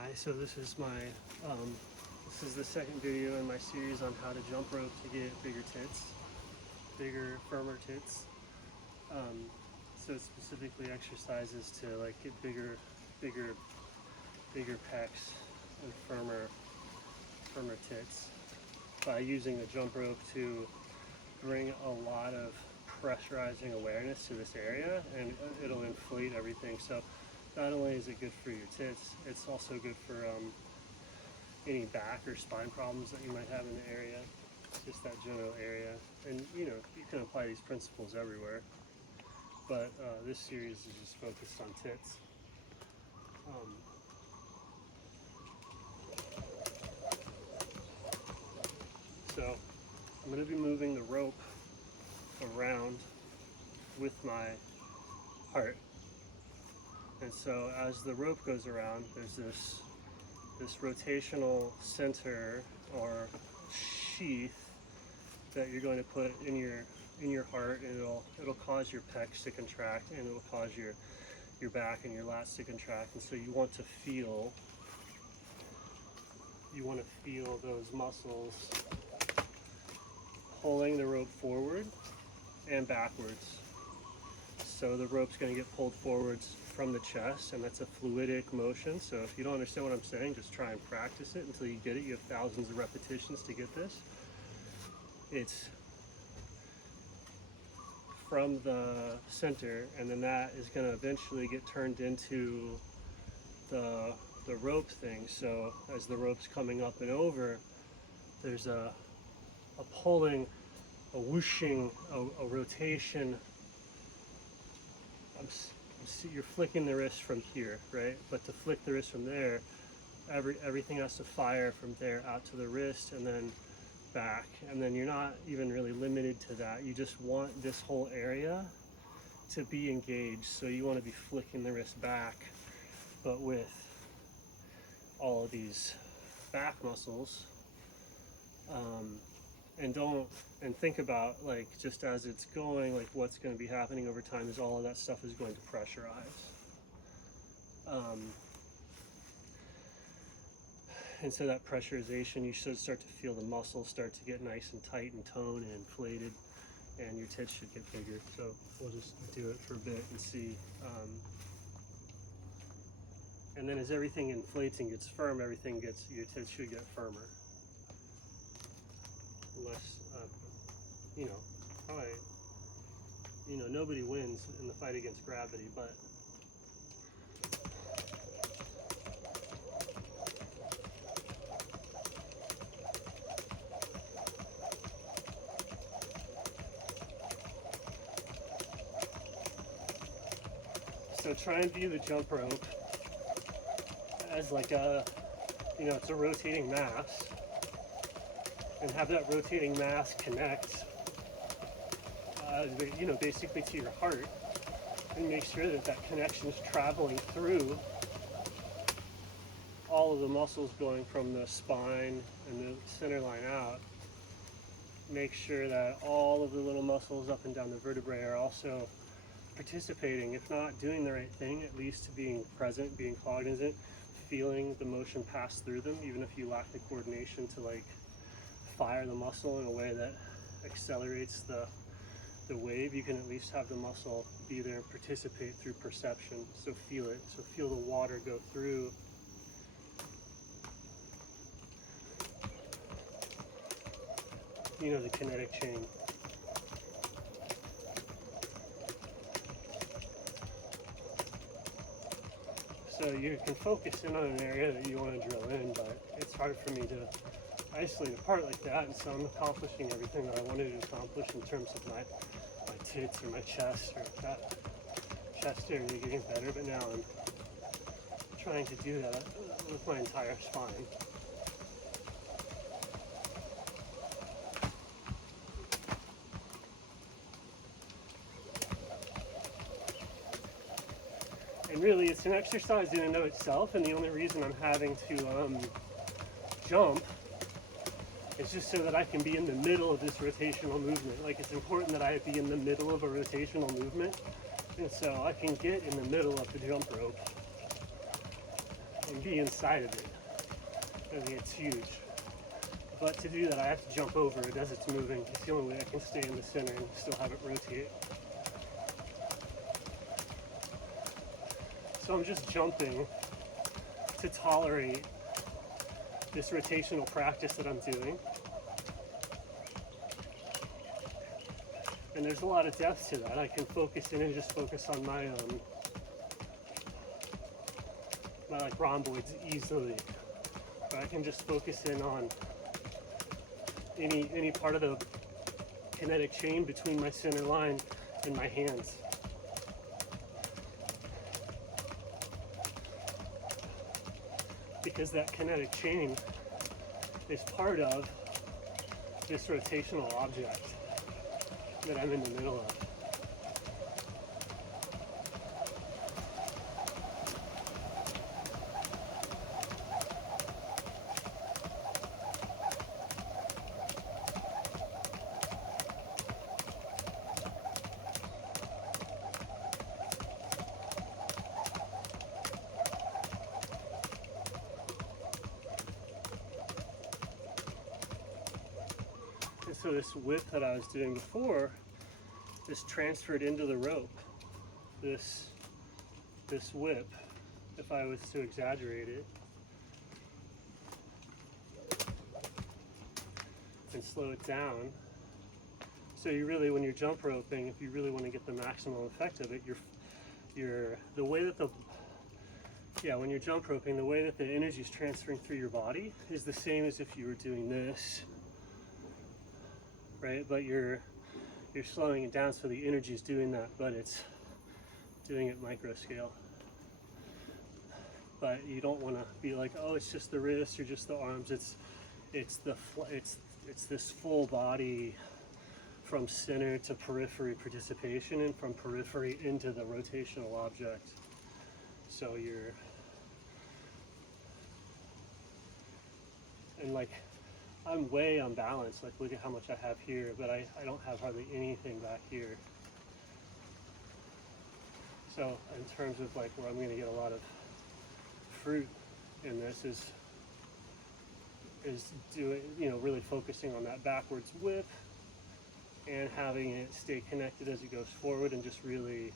Hi, so this is the second video in my series on how to jump rope to get bigger tits, firmer tits. So it's specifically exercises to like get bigger pecs and firmer tits by using the jump rope to bring a lot of pressurizing awareness to this area, and it'll inflate everything. So not only is it good for your tits, it's also good for any back or spine problems that you might have in the area, just that general area. And you know, you can apply these principles everywhere, but this series is just focused on tits. So I'm going to be moving the rope around with my heart. And so as the rope goes around, there's this rotational center or sheath that you're going to put in your heart, and it'll cause your pecs to contract, and it'll cause your back and your lats to contract. And so you want to feel those muscles pulling the rope forward and backwards. So the rope's going to get pulled forwards from the chest, and that's a fluidic motion. So if you don't understand what I'm saying, just try and practice it until you get it. You have thousands of repetitions to get this. It's from the center, and then that is going to eventually get turned into the rope thing. So as the rope's coming up and over, there's a pulling, a whooshing, a rotation. You're flicking the wrist from here, right? But to flick the wrist from there, everything has to fire from there out to the wrist and then back. And then you're not even really limited to that. You just want this whole area to be engaged. So you want to be flicking the wrist back, but with all of these back muscles. And think about, like, just as it's going, like what's going to be happening over time is all of that stuff is going to pressurize. And so that pressurization, you should start to feel the muscles start to get nice and tight and toned and inflated, and your tits should get bigger. So we'll just do it for a bit and see. And then as everything inflates and gets firm, your tits should get firmer. Unless, nobody wins in the fight against gravity, but so try and view the jump rope as like it's a rotating mass, and have that rotating mass connect, basically to your heart, and make sure that that connection is traveling through all of the muscles going from the spine and the center line out. Make sure that all of the little muscles up and down the vertebrae are also participating, if not doing the right thing, at least being present, being cognizant, feeling the motion pass through them, even if you lack the coordination to like fire the muscle in a way that accelerates the wave. You can at least have the muscle be there and participate through perception. So feel it. So feel the water go through. The kinetic chain. So you can focus in on an area that you want to drill in, but it's hard for me to isolate a part like that, and so I'm accomplishing everything that I wanted to accomplish in terms of my tits or my chest, or that chest area getting better, but now I'm trying to do that with my entire spine. And really, it's an exercise in and of itself, and the only reason I'm having to jump it's just so that I can be in the middle of this rotational movement. Like, it's important that I be in the middle of a rotational movement, and so I can get in the middle of the jump rope and be inside of it. I think it's huge. But to do that, I have to jump over it as it's moving. It's the only way I can stay in the center and still have it rotate. So I'm just jumping to tolerate this rotational practice that I'm doing. And there's a lot of depth to that. I can focus in and just focus on my like rhomboids easily. Or I can just focus in on any part of the kinetic chain between my center line and my hands. Because that kinetic chain is part of this rotational object that I'm in the middle of. And so this whip that I was doing before is transferred into the rope. This whip, if I was to exaggerate it and slow it down, so you really, when you're jump roping, if you really want to get the maximum effect of it, the way that when you're jump roping, the way that the energy is transferring through your body is the same as if you were doing this, right? But you're slowing it down, so the energy is doing that, but it's doing it micro scale. But you don't want to be like, oh, it's just the wrists or just the arms. It's this full body from center to periphery participation and from periphery into the rotational object. So I'm way unbalanced. Like, look at how much I have here, but I don't have hardly anything back here. So in terms of like where I'm going to get a lot of fruit in this is doing, really focusing on that backwards whip and having it stay connected as it goes forward, and just really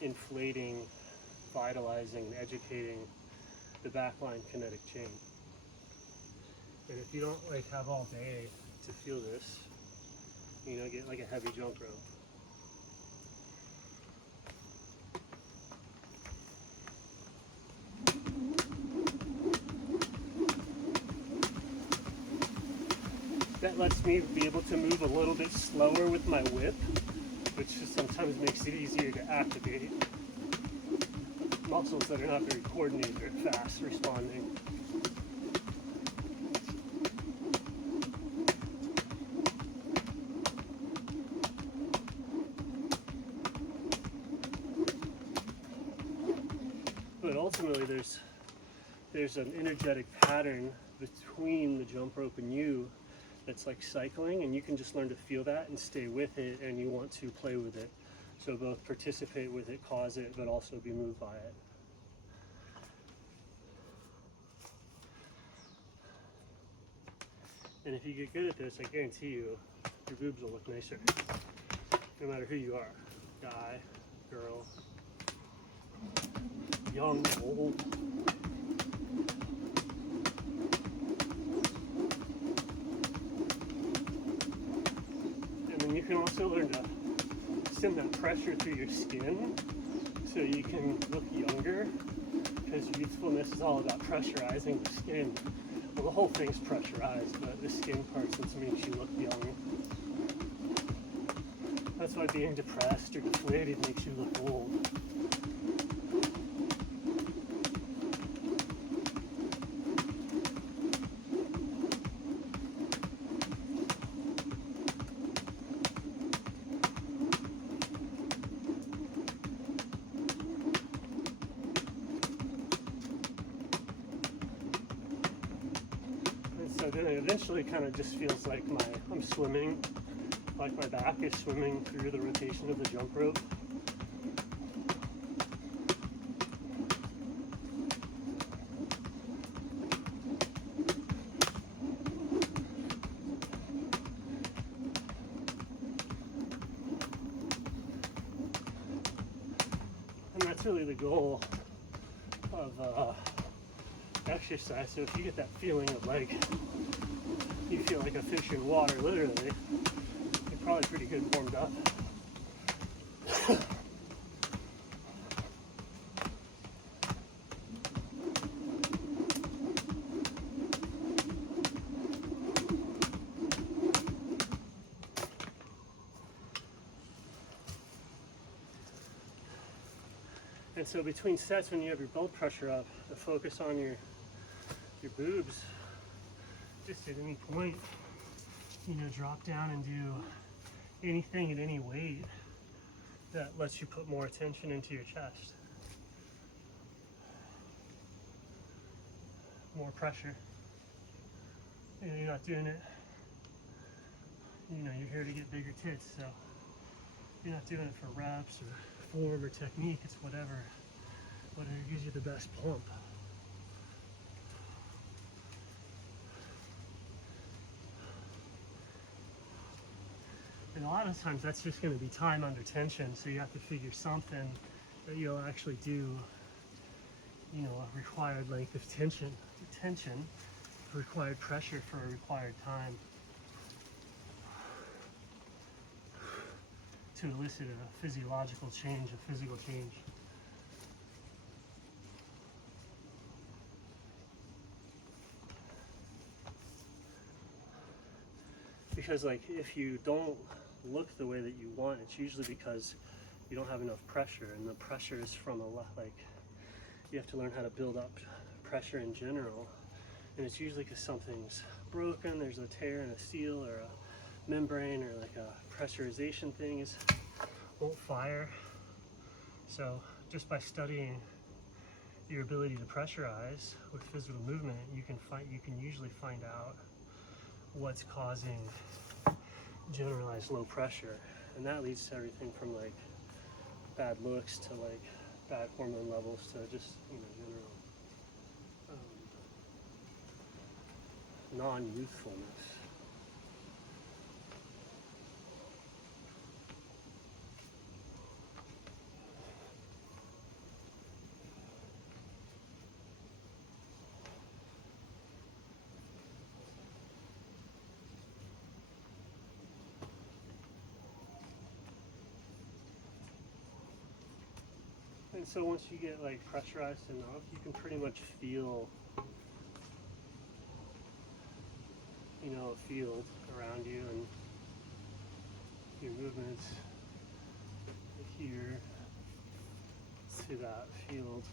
inflating, vitalizing, and educating the backline kinetic chain. And if you don't have all day to feel this, get like a heavy jump rope. That lets me be able to move a little bit slower with my whip, which sometimes makes it easier to activate muscles that are not very coordinated or fast responding. But ultimately there's an energetic pattern between the jump rope and you that's like cycling, and you can just learn to feel that and stay with it, and you want to play with it. So both participate with it, cause it, but also be moved by it. And if you get good at this, I guarantee you, your boobs will look nicer. No matter who you are, guy, girl, young, old. And then you can also learn to send that pressure through your skin so you can look younger, because youthfulness is all about pressurizing the skin. Well, the whole thing's pressurized, but the skin part makes you look young. That's why being depressed or deflated makes you look old. So then it eventually kind of just feels like I'm swimming, like my back is swimming through the rotation of the jump rope. really the goal of exercise. So if you get that feeling of like you feel like a fish in water, literally, you're probably pretty good warmed up. And so between sets, when you have your blood pressure up, the focus on your boobs, just at any point, you know, drop down and do anything at any weight that lets you put more attention into your chest. More pressure. You know, you're not doing it, you know, you're here to get bigger tits, so you're not doing it for reps or form or technique. It's whatever gives you the best pump. And a lot of times that's just going to be time under tension, so you have to figure something that you'll actually do, you know, a required length of tension, required pressure for a required time to elicit a physiological change, a physical change. Because like if you don't look the way that you want, it's usually because you don't have enough pressure, and the pressure is from a lot, like you have to learn how to build up pressure in general, and it's usually because something's broken, there's a tear in a seal or a membrane, or like a pressurization thing won't fire. So just by studying your ability to pressurize with physical movement, you can usually find out what's causing generalized low pressure, and that leads to everything from like bad looks to like bad hormone levels to just, you know, general non-youthfulness. And so once you get like pressurized enough, you can pretty much feel, you know, a field around you, and your movements here to that field.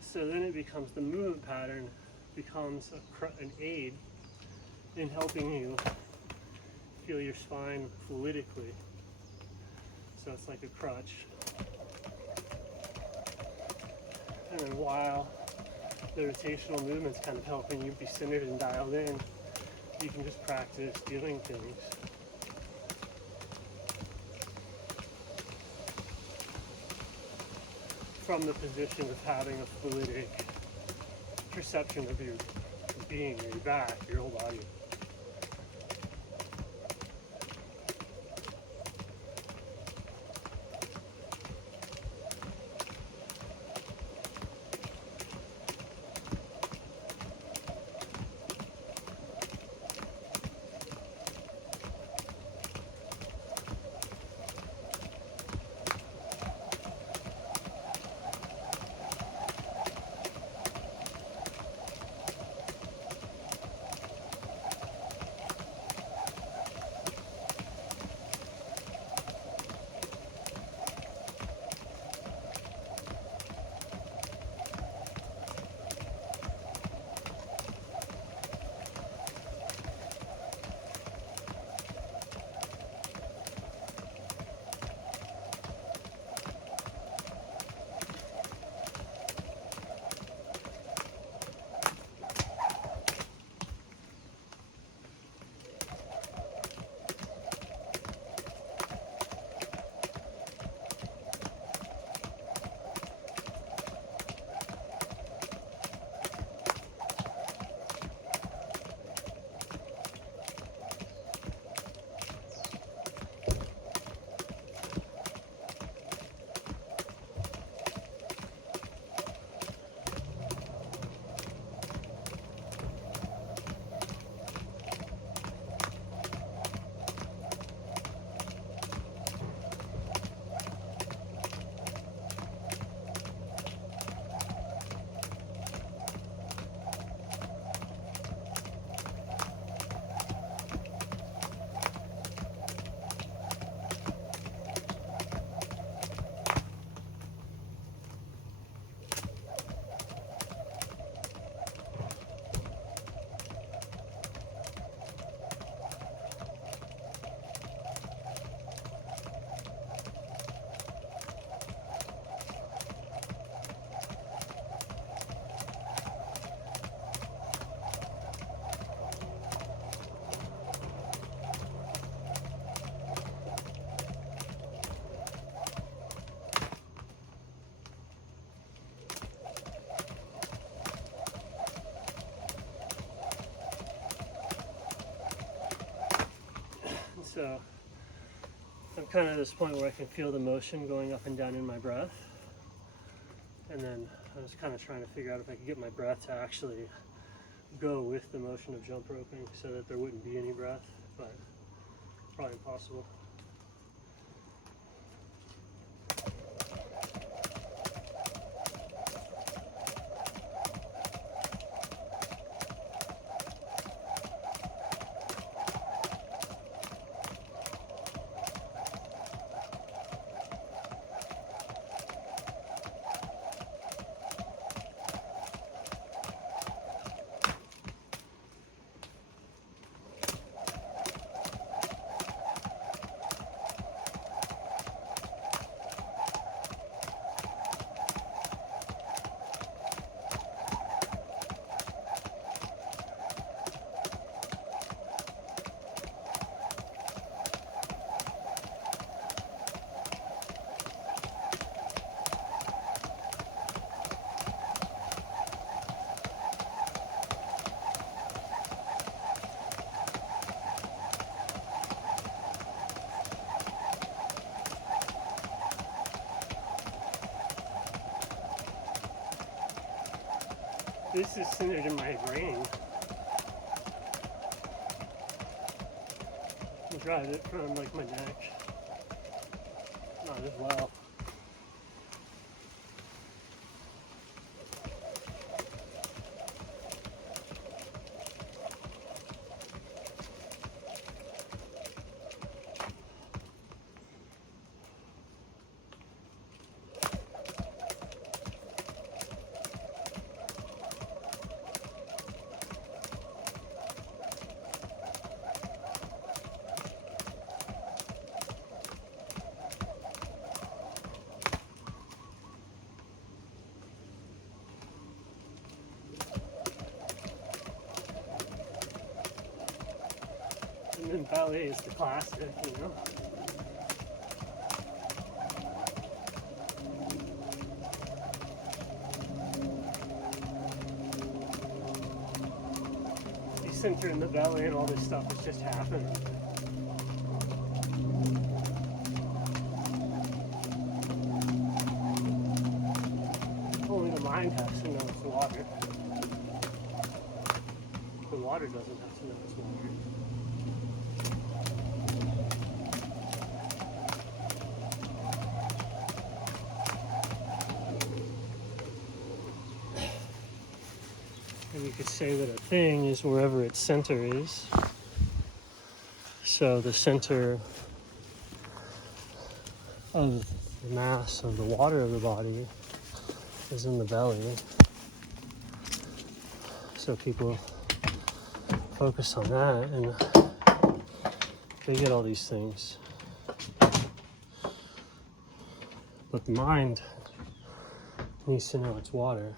So then it becomes, the movement pattern becomes an aid in helping you feel your spine fluidically. So it's like a crutch. And then while the rotational movement's kind of helping you be centered and dialed in, you can just practice doing things. from the position of having a fluidic perception of your being, your back, your whole body. So I'm kind of at this point where I can feel the motion going up and down in my breath. And then I was kind of trying to figure out if I could get my breath to actually go with the motion of jump roping so that there wouldn't be any breath, but probably impossible. This is centered in my brain. I drive it from like my neck. Not as well. And then ballet is the classic, you know. center in the belly and all this stuff is just happening. Only the mind has to know it's the water. The water doesn't have to know it's water. And you could say that a thing is wherever its center is. So the center of the mass of the water of the body is in the belly. So people focus on that and they get all these things. But the mind needs to know it's water.